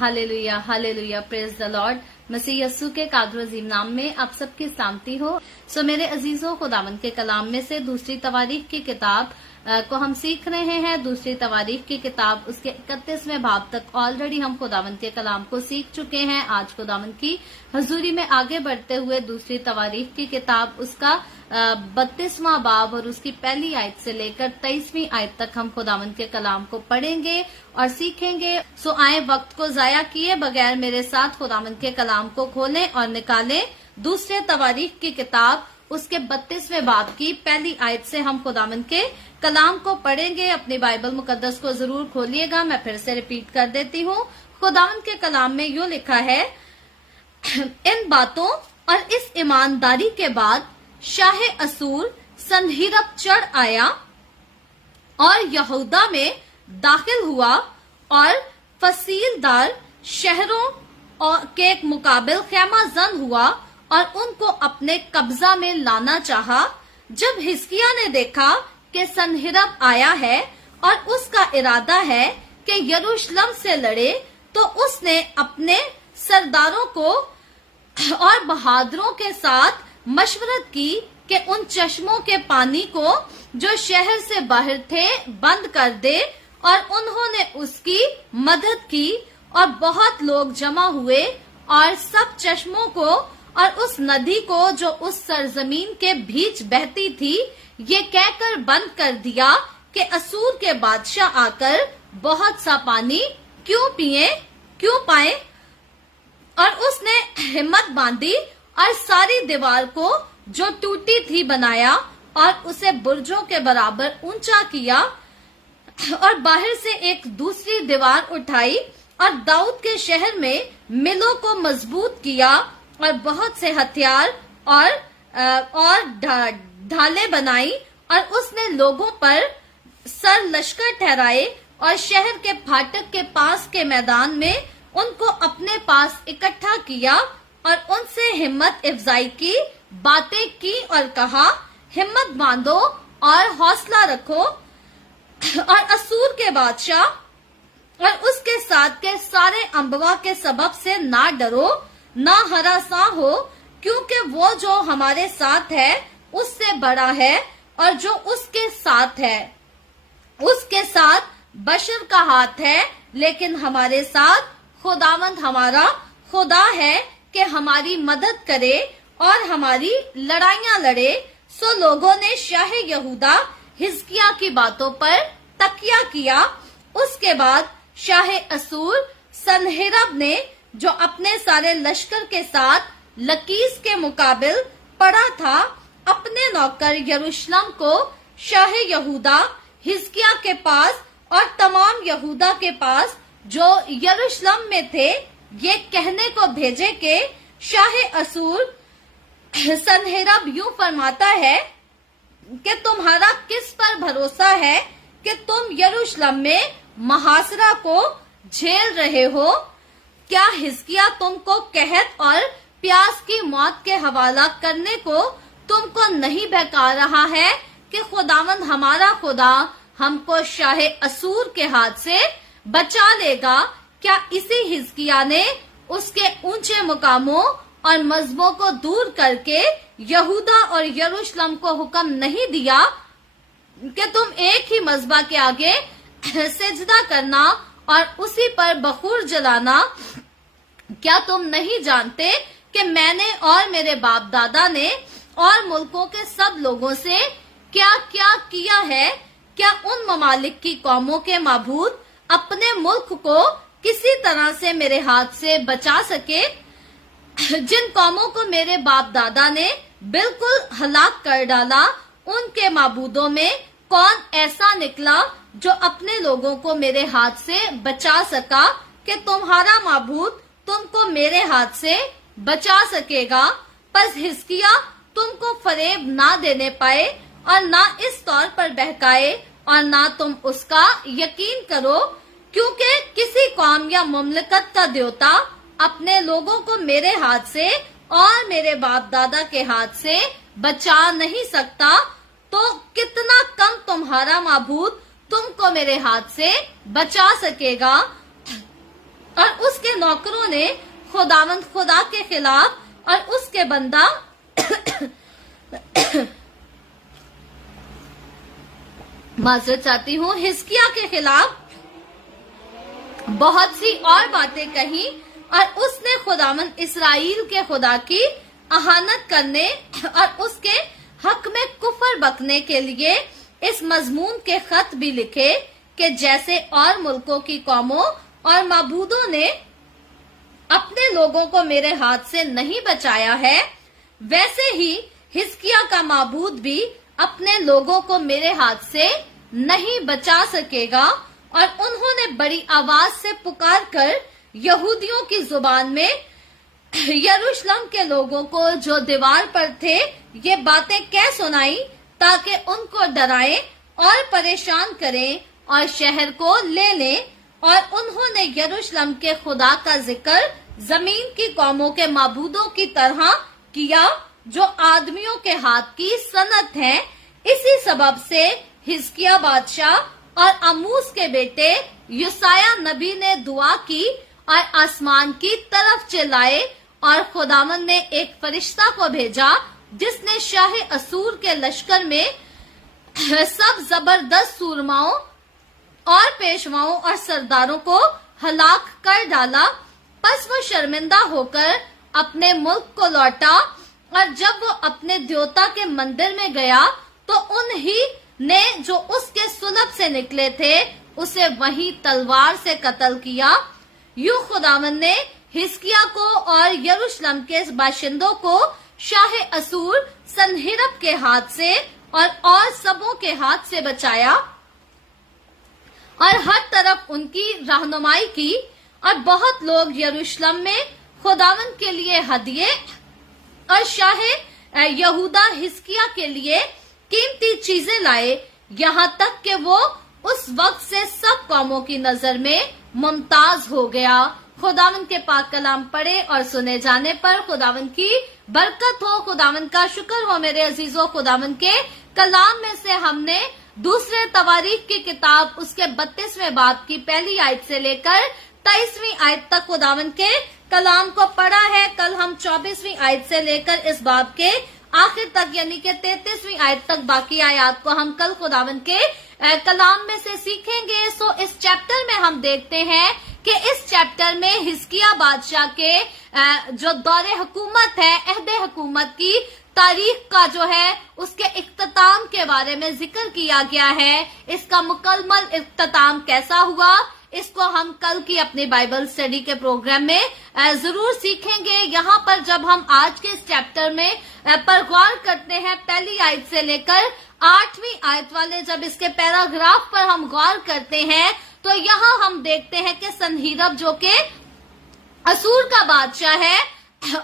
Hallelujah hallelujah, praise the lord. मसीह यस्सु के कादर अजीम नाम में आप सबकी सलामती हो। सो मेरे अजीजों, खुदावंद के कलाम में से दूसरी तवारीख की किताब को हम सीख रहे हैं। दूसरी तवारीख की किताब उसके 31वें बाब तक ऑलरेडी हम खुदावंद के कलाम को सीख चुके हैं। आज खुदावंद की हजूरी में आगे बढ़ते हुए दूसरी तवारीख की किताब उसका 32वां बाब और उसकी पहली आयत से लेकर 23वीं आयत तक हम खुदावंद के कलाम को पढ़ेंगे और सीखेंगे। सो आए वक्त को जाया किए बगैर मेरे साथ खुदावंद के कलाम को खोलें और निकालें। दूसरे तवारीख की किताब उसके 32वें बाब की पहली आयत से हम खुदावंद के कलाम को पढ़ेंगे। अपनी बाइबल मुकद्दस को जरूर खोलिएगा। मैं फिर से रिपीट कर देती हूँ। खुदावंद के कलाम में यूं लिखा है, इन बातों और इस ईमानदारी के बाद शाह असूर सनहिरब चढ़ आया और यहूदा में दाखिल हुआ और फसीलदार शहरों के मुकाबिल खेमा जन हुआ और उनको अपने कब्जा में लाना चाहा। जब हिजकिय्याह ने देखा कि सनहिरब आया है और उसका इरादा है कि यरूशलेम से लड़े, तो उसने अपने सरदारों को और बहादुरों के साथ मशवरत की कि उन चश्मों के पानी को जो शहर से बाहर थे बंद कर दे, और उन्होंने उसकी मदद की और बहुत लोग जमा हुए और सब चश्मों को और उस नदी को जो उस सरजमीन के बीच बहती थी ये कहकर बंद कर दिया कि असूर के बादशाह आकर बहुत सा पानी क्यों पाए। और उसने हिम्मत बांधी और सारी दीवार को जो टूटी थी बनाया और उसे बुर्जों के बराबर ऊंचा किया और बाहर से एक दूसरी दीवार उठाई और दाऊद के शहर में मिलों को मजबूत किया और बहुत से हथियार और ढाले बनाई। और उसने लोगों पर सर लश्कर ठहराए और शहर के फाटक के पास के मैदान में उनको अपने पास इकट्ठा किया और उनसे हिम्मत अफजाई की बातें की और कहा, हिम्मत बांधो और हौसला रखो और असूर के बादशाह और उसके साथ के सारे अम्बवा के सबब से ना डरो ना हरासा हो, क्योंकि वो जो हमारे साथ है उससे बड़ा है और जो उसके साथ है उसके साथ बशर का हाथ है, लेकिन हमारे साथ खुदावंद हमारा खुदा है कि हमारी मदद करे और हमारी लड़ाइयां लड़े। सो लोगों ने शाह यहूदा हिजकिय्याह की बातों पर तकिया किया। उसके बाद शाह असूर सनहिरब ने जो अपने सारे लश्कर के साथ लकीस के मुकाबिल पड़ा था, अपने नौकर यरूशलेम को शाह यहूदा हिजकिय्याह के पास और तमाम यहूदा के पास जो यरूशलेम में थे ये कहने को भेजे कि शाह असूर सनहिरब यूं फरमाता है कि तुम्हारा किस पर भरोसा है कि तुम यरूशलेम में महासरा को झेल रहे हो? क्या हिजकिय्याह तुमको कहत और प्यास की मौत के हवाला करने को तुमको नहीं बहका रहा है कि खुदावंद हमारा खुदा हमको शाह असूर के हाथ से बचा लेगा? क्या इसी हिजकिय्याह ने उसके ऊंचे मुकामों और मजबों को दूर करके यहूदा और यरूशलेम को हुक्म नहीं दिया कि तुम एक ही मजबा के आगे सिजदा करना और उसी पर बखूर जलाना? क्या तुम नहीं जानते कि मैंने और मेरे बाप दादा ने और मुल्कों के सब लोगों से क्या क्या किया है? क्या उन ममालिक की कौमों के माबूद अपने मुल्क को किसी तरह से मेरे हाथ से बचा सके? जिन कौमों को मेरे बाप दादा ने बिल्कुल हलाक कर डाला, उनके माबूदों में कौन ऐसा निकला जो अपने लोगों को मेरे हाथ से बचा सका कि तुम्हारा माबूद तुमको मेरे हाथ से बचा सकेगा? बस हिजकिय्याह तुमको फरेब ना देने पाए और ना इस तौर पर बहकाए और ना तुम उसका यकीन करो, क्योंकि किसी कौम या मुमलकत का देवता अपने लोगों को मेरे हाथ से और मेरे बाप दादा के हाथ से बचा नहीं सकता, तो कितना कम तुम्हारा माबूद तुमको मेरे हाथ से बचा सकेगा। और उसके नौकरों ने खुदावंद खुदा के खिलाफ और उसके बंदा माजरत चाहती हूँ हिजकिय्याह के खिलाफ बहुत सी और बातें कही और उसने खुदावंद इस्राएल के खुदा की अहानत करने और उसके हक में कुफर बकने के लिए इस मजमून के खत भी लिखे कि जैसे और मुल्कों की कौमों और माबूदों ने अपने लोगों को मेरे हाथ से नहीं बचाया है, वैसे ही हिजकिय्याह का माबूद भी अपने लोगों को मेरे हाथ से नहीं बचा सकेगा। और उन्होंने बड़ी आवाज से पुकार कर यहूदियों की जुबान में यरूशलेम के लोगों को जो दीवार पर थे ये बातें कह सुनाई, ताकि उनको डराएं और परेशान करें और शहर को ले लें। और उन्होंने यरूशलेम के खुदा का जिक्र जमीन की कौमों के माबूदों की तरह किया जो आदमियों के हाथ की सनत है। इसी सबब से हिजकिय्याह बादशाह और आमोस के बेटे योशिय्याह नबी ने दुआ की और आसमान की तरफ चिल्लाए, और खुदावंद ने एक फरिश्ता को भेजा जिसने शाह असूर के लश्कर में सब जबरदस्त सूरमाओं और पेशवाओं और सरदारों को हलाक कर डाला। बस वो शर्मिंदा होकर अपने मुल्क को लौटा, और जब वो अपने देवता के मंदिर में गया तो उन्हीं ने जो उसके सुलभ से निकले थे उसे वहीं तलवार से कत्ल किया। यूं खुदावंद ने हिजकिय्याह को और यरूशलेम के बाशिंदों को शाह असूर सन्हेरब के हाथ से और सबों के हाथ से बचाया और हर तरफ उनकी रहनुमाई की। और बहुत लोग यरूशलेम में खुदावंद के लिए हदिये और शाह यहूदा हिजकिय्याह के लिए कीमती चीजें लाए, यहाँ तक कि वो उस वक्त से सब कौमों की नजर में मुमताज हो गया। खुदावंद के पाक कलाम पढ़े और सुने जाने पर खुदावंद की बरकत हो। खुदावंद का शुक्र हो मेरे अजीजों। खुदावंद के कलाम में से हमने दूसरे तवारीख की किताब उसके 32वें बाब की पहली आयत से लेकर 23वीं आयत तक खुदावंद के कलाम को पढ़ा है। कल हम 24वीं आयत से लेकर इस बाब के आखिर तक यानी कि 33वीं आयत तक बाकी आयत को हम कल खुदावंद के कलाम में से सीखेंगे। सो इस चैप्टर में हम देखते हैं कि इस चैप्टर में हिजकिय्याह बादशाह के जो दौरे हुकूमत है, अहदे हुकूमत की तारीख का जो है उसके इख्तिताम के बारे में जिक्र किया गया है। इसका मुकम्मल इख्तिताम कैसा हुआ इसको हम कल की अपने बाइबल स्टडी के प्रोग्राम में जरूर सीखेंगे। यहाँ पर जब हम आज के इस चैप्टर में पर गौर करते हैं, पहली आयत से लेकर 8वीं आयत वाले जब इसके पैराग्राफ पर हम गौर करते हैं तो यहाँ हम देखते हैं कि सन्हेरब जो के असूर का बादशाह है,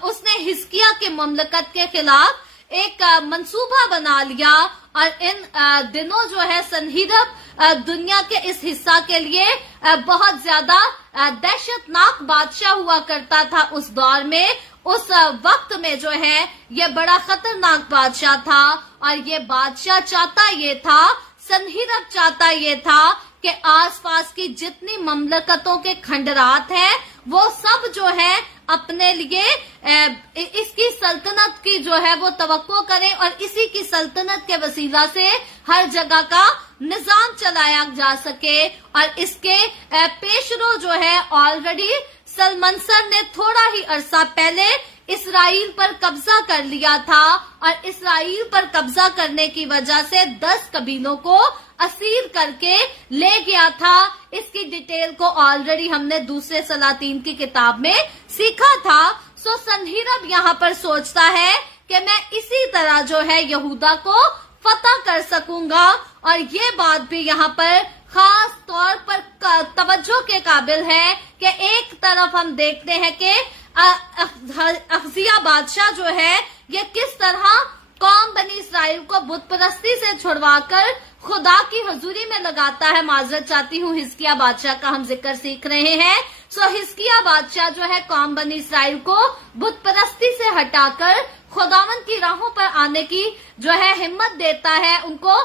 उसने हिजकिय्याह के ममलकत के खिलाफ एक मंसूबा बना लिया। और इन दिनों जो है सन्हेरब दुनिया के इस हिस्सा के लिए बहुत ज्यादा दहशतनाक बादशाह हुआ करता था। उस दौर में, उस वक्त में जो है ये बड़ा खतरनाक बादशाह था। और ये बादशाह चाहता ये था, सन्हेरब चाहता ये था कि आसपास की जितनी ममलकतों के खंडरात हैं वो सब जो है अपने लिए इसकी सल्तनत की जो है वो तवक्को करें और इसी की सल्तनत के वसीला से हर जगह का निजाम चलाया जा सके। और इसके पेशरो जो है ऑलरेडी सलमनसर ने थोड़ा ही अरसा पहले इसराइल पर कब्जा कर लिया था और इसराइल पर कब्जा करने की वजह से 10 कबीलों को असीर करके ले गया था। इसकी डिटेल को ऑलरेडी हमने दूसरे सलातीन की किताब में सीखा था। सो सन्हेरब यहाँ पर सोचता है कि मैं इसी तरह जो है यहूदा को फतह कर सकूंगा। और ये बात भी यहाँ पर खास तौर पर तवज्जो के काबिल है कि एक तरफ हम देखते हैं कि अहजिया बादशाह जो है ये किस तरह कौम बनी इसराइल को बुत परस्ती से छुड़वाकर खुदा की हजूरी में लगाता है। माजरत चाहती हूँ, हिजकिय्याह बादशाह का हम जिक्र सीख रहे हैं। सो हिजकिय्याह बादशाह जो है कौम बनी इसराइल को बुत परस्ती से हटाकर खुदावंद की राहों पर आने की जो है हिम्मत देता है, उनको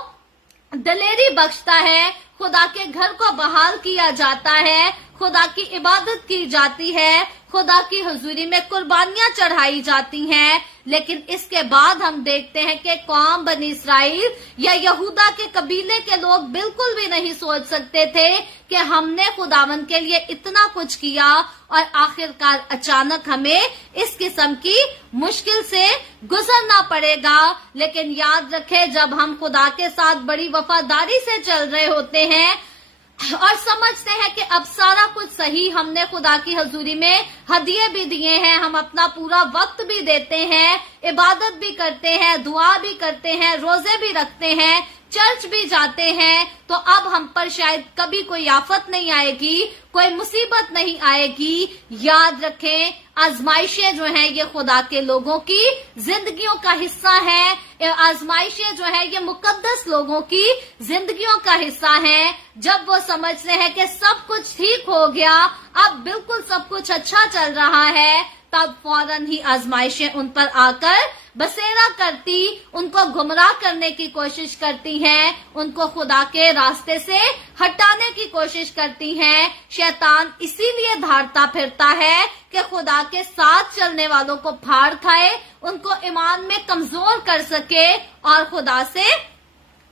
दिलेरी बख्शता है। खुदा के घर को बहाल किया जाता है, खुदा की इबादत की जाती है, खुदा की हुजूरी में कुर्बानियां चढ़ाई जाती हैं, लेकिन इसके बाद हम देखते हैं कि कौम बनी इसराइल या यहूदा के कबीले के लोग बिल्कुल भी नहीं सोच सकते थे कि हमने खुदावन के लिए इतना कुछ किया और आखिरकार अचानक हमें इस किस्म की मुश्किल से गुजरना पड़ेगा। लेकिन याद रखें, जब हम खुदा के साथ बड़ी वफादारी से चल रहे होते हैं और समझते हैं कि अब सारा कुछ सही, हमने खुदा की हजूरी में हदिये भी दिए हैं, हम अपना पूरा वक्त भी देते हैं, इबादत भी करते हैं, दुआ भी करते हैं, रोजे भी रखते हैं, चर्च भी जाते हैं, तो अब हम पर शायद कभी कोई आफत नहीं आएगी, कोई मुसीबत नहीं आएगी। याद रखें, आजमाइशें जो हैं ये खुदा के लोगों की जिंदगियों का हिस्सा है। आजमाइशें जो है ये मुकद्दस लोगों की जिंदगियों का हिस्सा है। जब वो समझते हैं कि सब कुछ ठीक हो गया, अब बिल्कुल सब कुछ अच्छा चल रहा है, तब फौरन ही आजमाइशें उन पर आकर बसेरा करती, उनको गुमराह करने की कोशिश करती हैं, उनको खुदा के रास्ते से हटाने की कोशिश करती हैं। शैतान इसीलिए धारता फिरता है कि खुदा के साथ चलने वालों को फाड़ खाए, उनको ईमान में कमजोर कर सके और खुदा से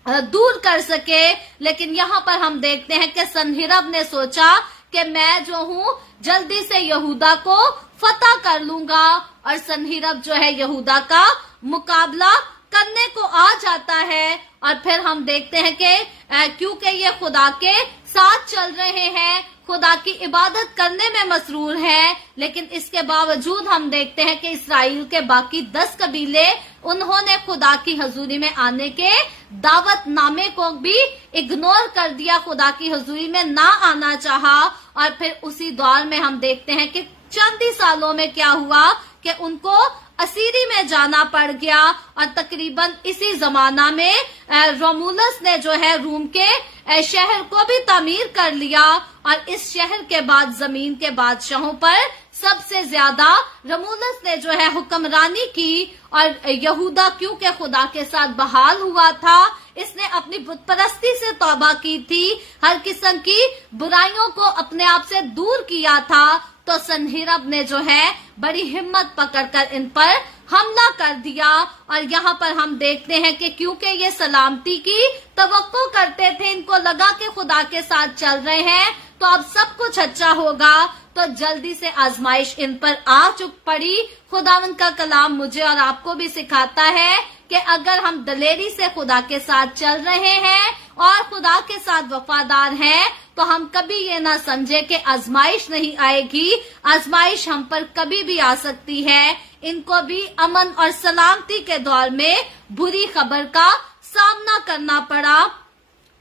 दूर कर सके। लेकिन यहाँ पर हम देखते हैं कि सनहिरब ने सोचा कि मैं जो हूँ जल्दी से यहूदा को फतह कर लूंगा, और सनहिरब जो है यहूदा का मुकाबला करने को आ जाता है। और फिर हम देखते हैं कि क्योंकि ये खुदा के साथ चल रहे हैं, खुदा की इबादत करने में मसरूर हैं, लेकिन इसके बावजूद हम देखते हैं कि इसराइल के बाकी 10 कबीले, उन्होंने खुदा की हजूरी में आने के दावत नामे को भी इग्नोर कर दिया, खुदा की हजूरी में ना आना चाहा। और फिर उसी दौर में हम देखते हैं कि चंद ही सालों में क्या हुआ कि उनको असीरी में जाना पड़ गया। और तकरीबन इसी जमाना में रोमुलस ने जो है रूम के शहर को भी तामीर कर लिया, और इस शहर के बाद जमीन के बादशाहों पर सबसे ज्यादा रोमुलस ने जो है हुक्मरानी की। और यहूदा क्योंकि खुदा के साथ बहाल हुआ था, इसने अपनी बुतपरस्ती से तौबा की थी, हर किस्म की बुराइयों को अपने आप से दूर किया था। तो सनहिरब ने जो है बड़ी हिम्मत पकड़कर इन पर हमला कर दिया। और यहाँ पर हम देखते हैं कि क्योंकि ये सलामती की तवक्को करते थे, इनको लगा कि खुदा के साथ चल रहे हैं तो अब सब कुछ अच्छा होगा, तो जल्दी से आजमाइश इन पर आ चुक पड़ी। खुदावन का कलाम मुझे और आपको भी सिखाता है कि अगर हम दलेरी से खुदा के साथ चल रहे हैं और खुदा के साथ वफादार हैं, तो हम कभी ये ना समझे कि आजमाइश नहीं आएगी। आजमाइश हम पर कभी भी आ सकती है। इनको भी अमन और सलामती के दौर में बुरी खबर का सामना करना पड़ा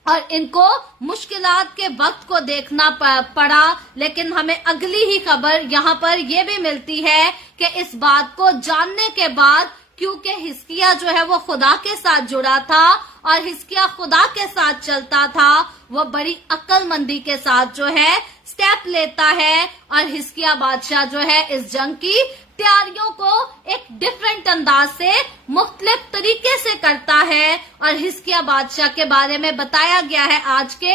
और इनको मुश्किलात के वक्त को देखना पड़ा। लेकिन हमें अगली ही खबर यहाँ पर यह भी मिलती है कि इस बात को जानने के बाद, क्योंकि हिजकिय्याह जो है वो खुदा के साथ जुड़ा था और हिजकिय्याह खुदा के साथ चलता था, वो बड़ी अक्लमंदी के साथ जो है स्टेप लेता है और हिजकिय्याह बादशाह जो है इस जंग की तैयारियों को एक डिफरेंट अंदाज से, मुख्तलिफ तरीके से करता है। और हिजकिय्याह बादशाह के बारे में बताया गया है, आज के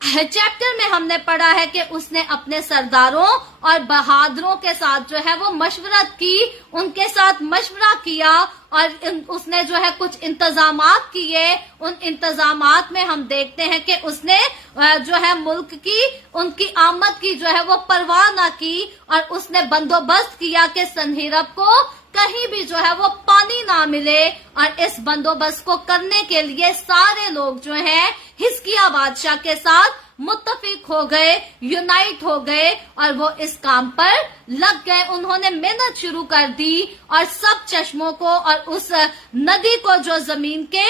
चैप्टर में हमने पढ़ा है कि उसने अपने सरदारों और बहादुरों के साथ जो है वो मशवरत की, उनके साथ मशवरा किया और उसने जो है कुछ इंतजामात किए। उन इंतजामात में हम देखते हैं कि उसने जो है मुल्क की, उनकी आमद की जो है वो परवाह ना की और उसने बंदोबस्त किया कि सनहिरब को कहीं भी जो है वो पानी ना मिले। और इस बंदोबस्त को करने के लिए सारे लोग जो हैं हिजकिय्याह बादशाह के साथ मुत्तफिक हो गए, यूनाइट हो गए और वो इस काम पर लग गए। उन्होंने मेहनत शुरू कर दी और सब चश्मों को और उस नदी को जो जमीन के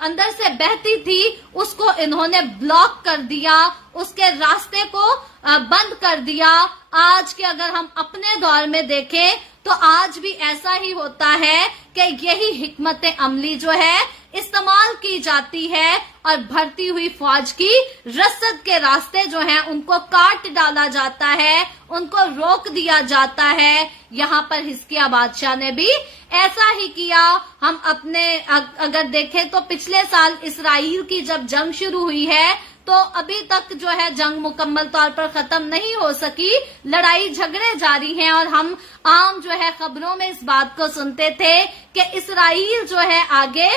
अंदर से बहती थी उसको इन्होंने ब्लॉक कर दिया, उसके रास्ते को बंद कर दिया। आज के अगर हम अपने दौर में देखें तो आज भी ऐसा ही होता है कि यही हिकमत अमली जो है इस्तेमाल की जाती है और भरती हुई फौज की रसद के रास्ते जो हैं उनको काट डाला जाता है, उनको रोक दिया जाता है। यहाँ पर हिजकिय्याह बादशाह ने भी ऐसा ही किया। हम अपने अगर देखें तो पिछले साल इसराइल की जब जंग शुरू हुई है तो अभी तक जो है जंग मुकम्मल तौर पर खत्म नहीं हो सकी, लड़ाई झगड़े जारी हैं। और हम आम जो है खबरों में इस बात को सुनते थे कि इसराइल जो है आगे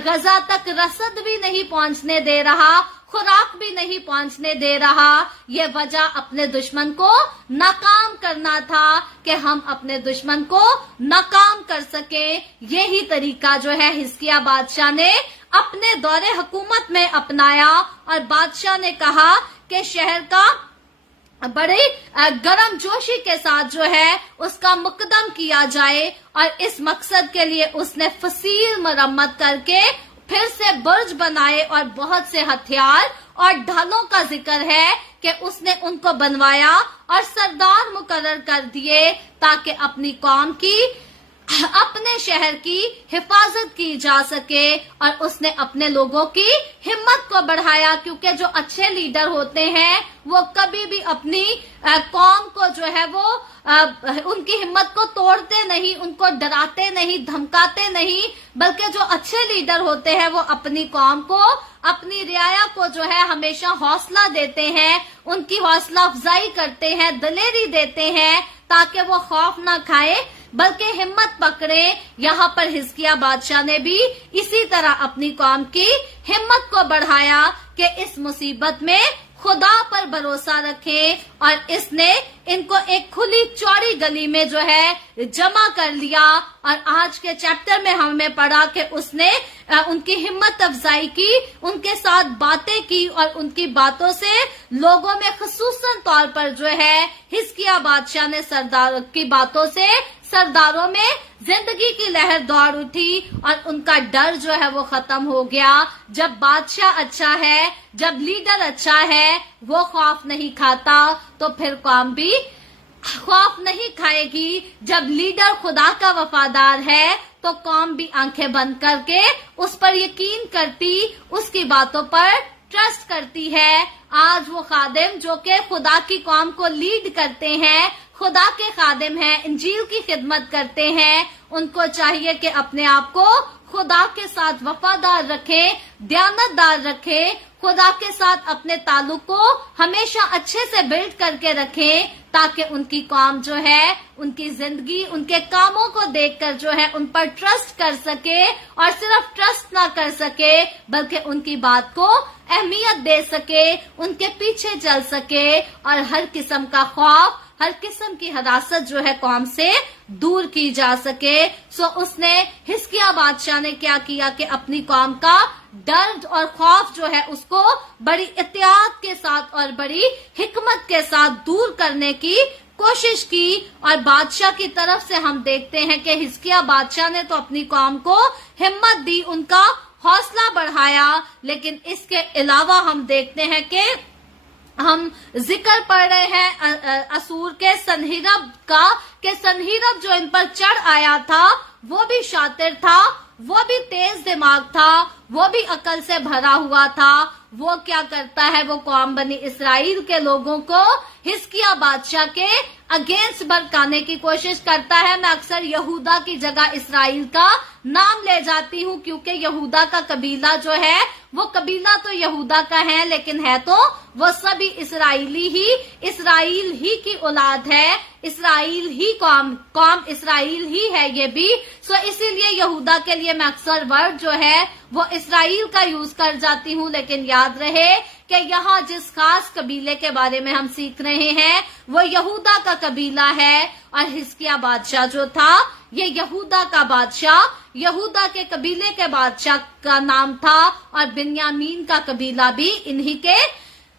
गजा तक रसद भी नहीं पहुंचने दे रहा, खुराक भी नहीं पहुंचने दे रहा। ये वजह अपने दुश्मन को नाकाम करना था कि हम अपने दुश्मन को नाकाम कर सके। यही तरीका जो है हिजकिय्याह बादशाह ने अपने दौरे हुकूमत में अपनाया और बादशाह ने कहा कि शहर का बड़े गर्म जोशी के साथ जो है उसका मुकदम किया जाए। और इस मकसद के लिए उसने फसील मरम्मत करके फिर से बुर्ज बनाए और बहुत से हथियार और ढालों का जिक्र है कि उसने उनको बनवाया और सरदार मुकर्रर कर दिए ताकि अपनी कौम की, अपने शहर की हिफाजत की जा सके। और उसने अपने लोगों की हिम्मत को बढ़ाया, क्योंकि जो अच्छे लीडर होते हैं वो कभी भी अपनी कौम को जो है वो उनकी हिम्मत को तोड़ते नहीं, उनको डराते नहीं, धमकाते नहीं, बल्कि जो अच्छे लीडर होते हैं वो अपनी कौम को, अपनी रियाया को जो है हमेशा हौसला देते हैं, उनकी हौसला अफजाई करते हैं, दलेरी देते हैं ताकि वो खौफ ना खाए बल्कि हिम्मत पकड़े। यहाँ पर हिजकिय्याह बादशाह ने भी इसी तरह अपनी कौम की हिम्मत को बढ़ाया कि इस मुसीबत में खुदा पर भरोसा रखें। और इसने इनको एक खुली चौड़ी गली में जो है जमा कर लिया। और आज के चैप्टर में हमें पढ़ा कि उसने उनकी हिम्मत अफजाई की, उनके साथ बातें की और उनकी बातों से लोगों में खुसूसन तौर पर जो है हिजकिय्याह बादशाह ने सरदार की बातों से सरदारों में जिंदगी की लहर दौड़ उठी और उनका डर जो है वो खत्म हो गया। जब बादशाह अच्छा है, जब लीडर अच्छा है, वो खौफ नहीं खाता तो फिर कौम भी खौफ नहीं खाएगी। जब लीडर खुदा का वफादार है तो कौम भी आंखें बंद करके उस पर यकीन करती, उसकी बातों पर ट्रस्ट करती है। आज वो खादिम जो कि खुदा की कौम को लीड करते हैं, खुदा के खादिम हैं, इंजील की खिदमत करते हैं, उनको चाहिए कि अपने आप को खुदा के साथ वफादार रखें, दयानतदार रखें, खुदा के साथ अपने ताल्लुक को हमेशा अच्छे से बिल्ड करके रखें ताकि उनकी कौम जो है उनकी जिंदगी, उनके कामों को देखकर जो है उन पर ट्रस्ट कर सके। और सिर्फ ट्रस्ट ना कर सके बल्कि उनकी बात को अहमियत दे सके, उनके पीछे चल सके और हर किस्म का खौफ, हर किस्म की हरासत जो है कौम से दूर की जा सके। सो उसने हिजकिय्याह बादशाह ने क्या किया कि अपनी कौम का डर और खौफ जो है उसको बड़ी एहतियात के साथ और बड़ी हिकमत के साथ दूर करने की कोशिश की। और बादशाह की तरफ से हम देखते हैं कि हिजकिय्याह बादशाह ने तो अपनी कौम को हिम्मत दी, उनका हौसला बढ़ाया, लेकिन इसके अलावा हम देखते हैं कि हम जिक्र पढ़ रहे हैं असूर के सनहिरब का, कि सनहिरब जो इन पर चढ़ आया था वो भी शातिर था, वो भी तेज दिमाग था, वो भी अकल से भरा हुआ था। वो क्या करता है, वो कौम बनी इसराइल के लोगों को हिजकिय्याह बादशाह के अगेंस्ट भड़काने की कोशिश करता है। मैं अक्सर यहूदा की जगह इसराइल का नाम ले जाती हूँ क्योंकि यहूदा का कबीला जो है वो कबीला तो यहूदा का है लेकिन है तो वो सभी इसराइल ही की औलाद है, इसराइल ही कौम इसराइल ही है ये भी। सो इसीलिए यहूदा के लिए मैं अक्सर वर्ड जो है वो इसराइल का यूज कर जाती हूँ। लेकिन याद रहे कि यहाँ जिस खास कबीले के बारे में हम सीख रहे हैं वो यहूदा का कबीला है। और हिजकिय्याह बादशाह जो था ये यहूदा का बादशाह, यहूदा के कबीले के बादशाह का नाम था और बिन्यामीन का कबीला भी इन्हीं के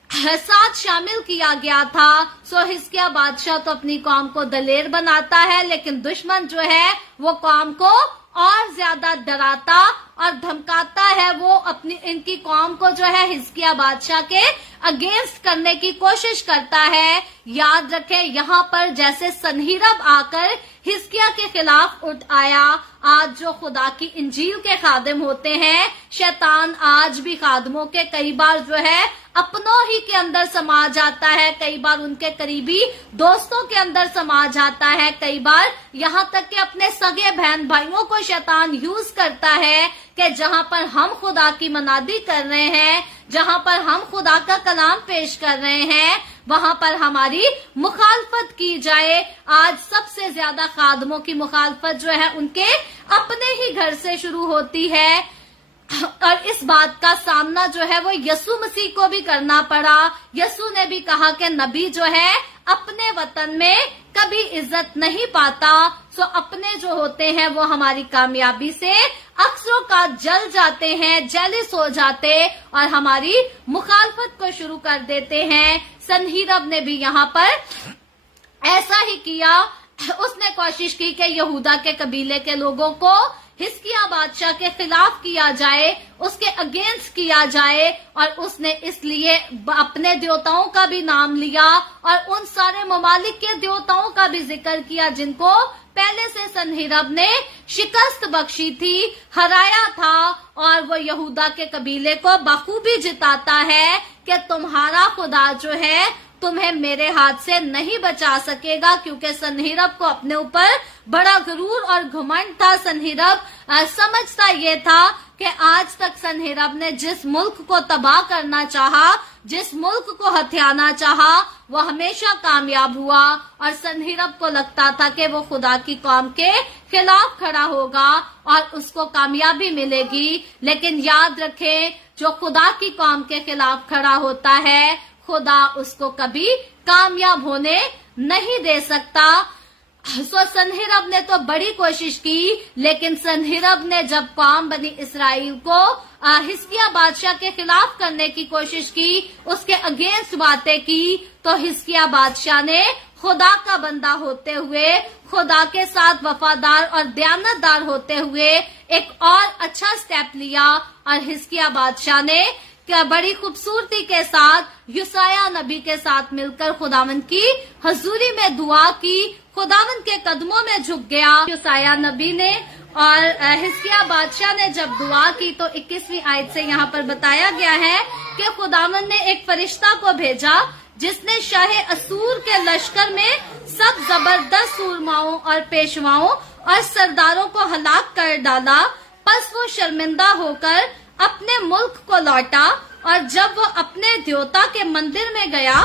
साथ शामिल किया गया था। सो हिजकिय्याह बादशाह तो अपनी कौम को दलेर बनाता है लेकिन दुश्मन जो है वो कौम को और ज्यादा डराता और धमकाता है। वो अपनी इनकी कौम को जो है हिजकिय्याह बादशाह के अगेंस्ट करने की कोशिश करता है। याद रखें यहाँ पर जैसे सनहिरब आकर हिजकिय्याह के खिलाफ उठ आया, आज जो खुदा की इंजील के खादिम होते हैं, शैतान आज भी खादिमों के कई बार जो है अपनों ही के अंदर समा जाता है, कई बार उनके करीबी दोस्तों के अंदर समा जाता है, कई बार यहाँ तक कि अपने सगे बहन भाइयों को शैतान यूज करता है کہ जहां पर हम खुदा की मनादी कर रहे हैं, जहां पर हम खुदा का कलाम पेश कर रहे हैं, वहां पर हमारी मुखालफत की जाए। आज सबसे ज्यादा खादमों की मुखालफत जो है उनके अपने ही घर से शुरू होती है, और इस बात का सामना जो है वो यसु मसीह को भी करना पड़ा। यसु ने भी कहा कि नबी जो है अपने वतन में कभी इज्जत नहीं पाता। सो अपने जो होते हैं वो हमारी कामयाबी से अक्सरों का जल जाते हैं, जेलिस हो जाते और हमारी मुखालफत को शुरू कर देते हैं। सनहीरब ने भी यहाँ पर ऐसा ही किया। उसने कोशिश की कि यहूदा के कबीले के लोगों को हिजकिय्याह बादशाह के खिलाफ किया जाए, उसके अगेंस्ट किया जाए, और उसने इसलिए अपने देवताओं का भी नाम लिया और उन सारे ममालिक के देवताओं का भी जिक्र किया जिनको पहले से सनहीरब ने शिकस्त बख्शी थी, हराया था। और वो यहूदा के कबीले को बखूबी जिताता है कि तुम्हारा खुदा जो है तुम्हें मेरे हाथ से नहीं बचा सकेगा, क्योंकि सनहीरब को अपने ऊपर बड़ा गुरूर और घमंड था। सनहीरब समझता ये था कि आज तक सनहीरब ने जिस मुल्क को तबाह करना चाहा, जिस मुल्क को हथियाना चाहा, वो हमेशा कामयाब हुआ। और सनहीरब को लगता था कि वो खुदा की कौम के खिलाफ खड़ा होगा और उसको कामयाबी मिलेगी। लेकिन याद रखें, जो खुदा की कौम के खिलाफ खड़ा होता है, खुदा उसको कभी कामयाब होने नहीं दे सकता। सो सनहीरब ने तो बड़ी कोशिश की, लेकिन सनहीरब ने जब कौम बनी इसराइल को हिजकिय्याह बादशाह के खिलाफ करने की कोशिश की, उसके अगेंस्ट बातें की, तो हिजकिय्याह बादशाह ने खुदा का बंदा होते हुए, खुदा के साथ वफादार और दयानतदार होते हुए एक और अच्छा स्टेप लिया। और हिजकिय्याह बादशाह ने क्या बड़ी खूबसूरती के साथ यूसाया नबी के साथ मिलकर खुदावंद की हजूरी में दुआ की, खुदावंद के कदमों में झुक गया यूसाया नबी ने। और हिजकिय्याह बादशाह ने जब दुआ की तो 21वीं आयत से यहाँ पर बताया गया है कि खुदावंद ने एक फरिश्ता को भेजा जिसने शाह असूर के लश्कर में सब जबरदस्त सूरमाओं और पेशवाओं और सरदारों को हलाक कर डाला। बस वो शर्मिंदा होकर अपने मुल्क को लौटा, और जब वो अपने देवता के मंदिर में गया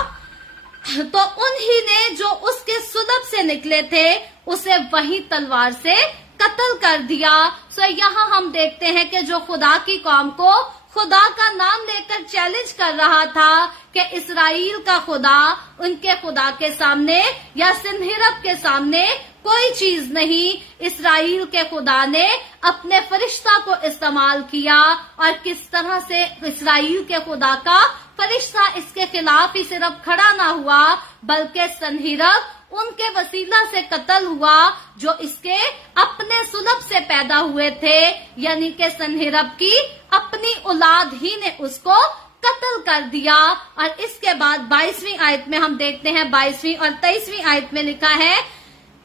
तो उन्हीं ने जो उसके सुलभ से निकले थे उसे वही तलवार से कत्ल कर दिया। सो यहाँ हम देखते हैं कि जो खुदा की कौम को खुदा का नाम लेकर चैलेंज कर रहा था कि इस्राएल का खुदा उनके खुदा के सामने या सनहीरब के सामने कोई चीज नहीं, इस्राएल के खुदा ने अपने फरिश्ता को इस्तेमाल किया। और किस तरह से इस्राएल के खुदा का फरिश्ता इसके खिलाफ ही सिर्फ खड़ा ना हुआ, बल्कि सनहीरब उनके वसीला से कत्ल हुआ जो इसके अपने सुलभ से पैदा हुए थे, यानी कि सनहीरब की अपनी औलाद ही ने उसको कत्ल कर दिया। और इसके बाद 22वीं आयत में हम देखते हैं, 22वीं और 23वीं आयत में लिखा है,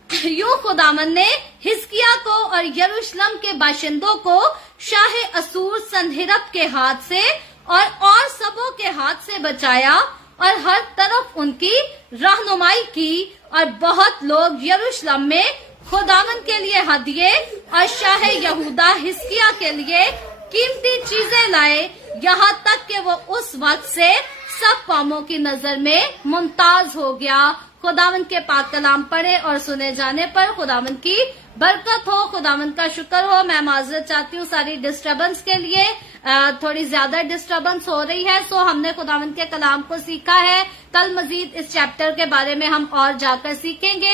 यूं खुदावंद ने हिजकिय्याह को और यरूशलेम के बाशिंदों को शाह असूर सनहीरब के हाथ से और सबों के हाथ से बचाया और हर तरफ उनकी रहनुमाई की। और बहुत लोग यरूशलेम में खुदावंद के लिए हदिये और शाह यहूदा हिजकिय्याह के लिए कीमती चीजें लाए, यहाँ तक कि वो उस वक्त से सब कौमों की नजर में मुमताज हो गया। खुदावंद के पाक कलाम पढ़े और सुने जाने पर खुदावंद की बरकत हो, खुदावंद का शुक्र हो। मैं माजरत चाहती हूँ सारी डिस्टर्बेंस के लिए, थोड़ी ज्यादा डिस्टर्बेंस हो रही है। सो हमने खुदावंद के कलाम को सीखा है, कल मजीद इस चैप्टर के बारे में हम और जाकर सीखेंगे।